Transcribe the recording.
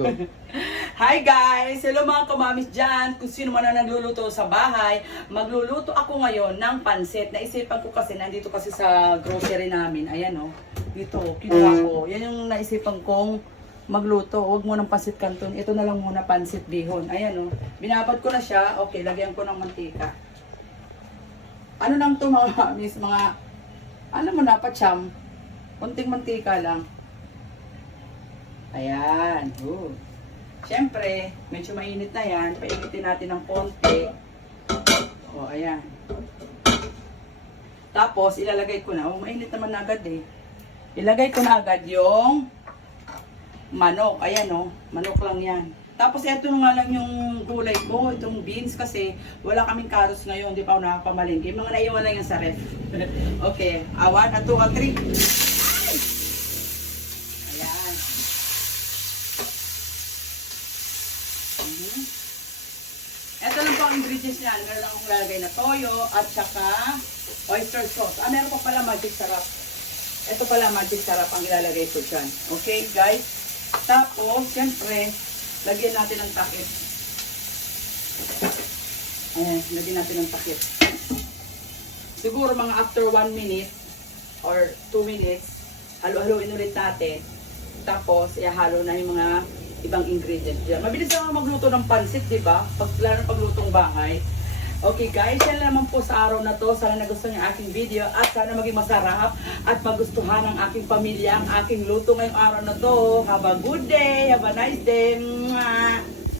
Go. Hi guys! Hello mga kamamis dyan! Kung sino man na nagluluto sa bahay, magluluto ako ngayon ng pansit. Naisipan ko kasi, nandito kasi sa grocery namin. Ayan o, dito, kinuha ko. Yan yung naisipan kong magluto. Huwag mo ng pansit canton. Ito na lang muna pansit bihon. Ayan o, binabad ko na siya. Okay, lagyan ko ng mantika. Ano lang to mga kamamis? Mga, ano mo na, pacham. Kunting mantika lang. Ayan. Good. Siyempre, medyo mainit na yan. Painitin natin ng konti. O, ayan. Tapos, ilalagay ko na. O, mainit naman na agad eh. Ilagay ko na agad yung manok. Ayan o. Manok lang yan. Tapos, eto nga lang yung gulay ko. Itong beans kasi wala kaming carrots ngayon. Hindi pa ako nakakamalingki. Mga naiwan lang yan sa ref. Okay. 1, 2, 3. Ito lang po ang ingredients niyan. Meron akong lalagay na toyo at saka oyster sauce. Meron po pala magic sarap. Ito pala magic sarap ang ilalagay ko dyan. Okay, guys? Tapos, siyempre, lagyan natin ng takip. Ayan, lagyan natin ng takip. Siguro mga after 1 minute or 2 minutes, halo-haloin ulit natin. Tapos, ihalo na yung mga ibang ingredients dyan. Mabilis lang magluto ng pansit, di ba? Lalo paglutong bahay. Okay guys, yan naman po sa araw na to. Sana nagustuhan niyo aking video at sana maging masarap at magustuhan ng aking pamilya ang aking luto ngayong araw na to. Have a good day. Have a nice day. Mwah!